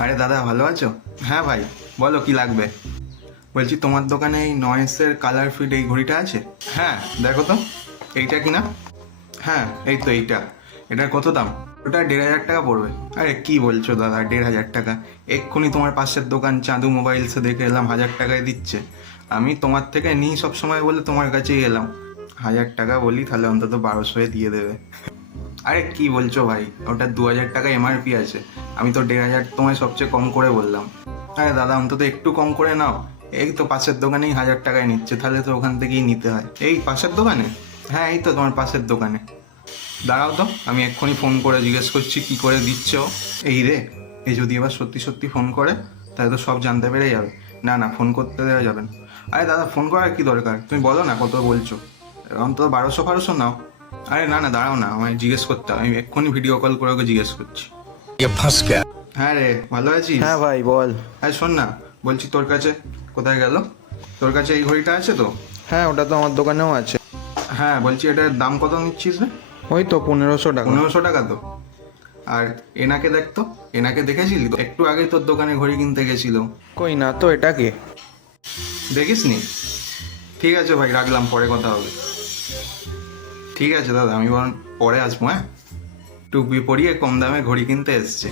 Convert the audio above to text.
আরে দাদা, ভালো আছো? হ্যাঁ ভাই, বলো কি লাগবে। বলছি তোমার দোকানে এই নয়েসের কালার ফিট এই ঘড়িটা আছে? হ্যাঁ, দেখো তো। এইটা কি না? হ্যাঁ, এই তো এইটা। এটার কত দাম? ওটা 1,500 টাকা পড়বে। আরে কি বলছো দাদা, 1,500 টাকা? এক্ষুনি তোমার পাশের দোকান চাঁদু মোবাইলসে দেখে এলাম 1,000 টাকায় দিচ্ছে। আমি তোমার থেকে নিই সব সময় বলে তোমার কাছেই এলাম। 1,000 টাকা বলি, তাহলে অন্তত 1,200-এ দিয়ে দেবে। আরে কি বলছো ভাই, ওটা 2,000 টাকা এমআরপি আছে। আমি তো 1,500 তোমায় সবচেয়ে কম করে বললাম। আরে দাদা, অন্তত একটু কম করে নাও। এই তো পাশের দোকানেই 1,000 টাকায় নিচ্ছে, তাহলে তো ওখান থেকেই নিতে হয়। এই পাশের দোকানে? হ্যাঁ, এই তো তোমার পাশের দোকানে। দাঁড়াও তো, আমি এক্ষুনি ফোন করে জিজ্ঞেস করছি কি করে দিচ্ছে ও। এই রে, এই যদি এবার সত্যি সত্যি ফোন করে, তাহলে তো সব জানতে পেরে যাবে। না না, ফোন করতে দেওয়া যাবে না। আরে দাদা, ফোন করার কি দরকার, তুমি বলো না কত বলছো। অন্তত 1,200 নাও। আরে না না, দাঁড়াও না, আমায় জিজ্ঞেস করতে হবে। আমি এক্ষুনি ভিডিও কল করে ওকে জিজ্ঞেস করছি। ये फंस गया। হ্যাঁ রে, ভালো আছিস? হ্যাঁ ভাই বল। হ্যাঁ শোন না, বলছি তোর কাছে কোথায় গেল, তোর কাছে এই ঘড়িটা আছে তো? হ্যাঁ, ওটা তো আমার দোকানেও আছে। হ্যাঁ, বলছি এটার দাম কত নিচ্ছিস রে? ওই তো 1500 টাকা। 1,500 টাকা তো? আর এনাকে দেখ তো, এনাকে দেখেছিলি তো? একটু আগে তোর দোকানে ঘড়ি কিনতে গেছিল। কই না তো, এটা কে? দেখিসনি? ঠিক আছে ভাই, রাখলাম, পরে কথা হবে। ঠিক আছে দাদা, আমি বরং পরে আসবো। হ্যাঁ, টুপি পরিয়ে কম দামে ঘড়ি কিনতে এসছে।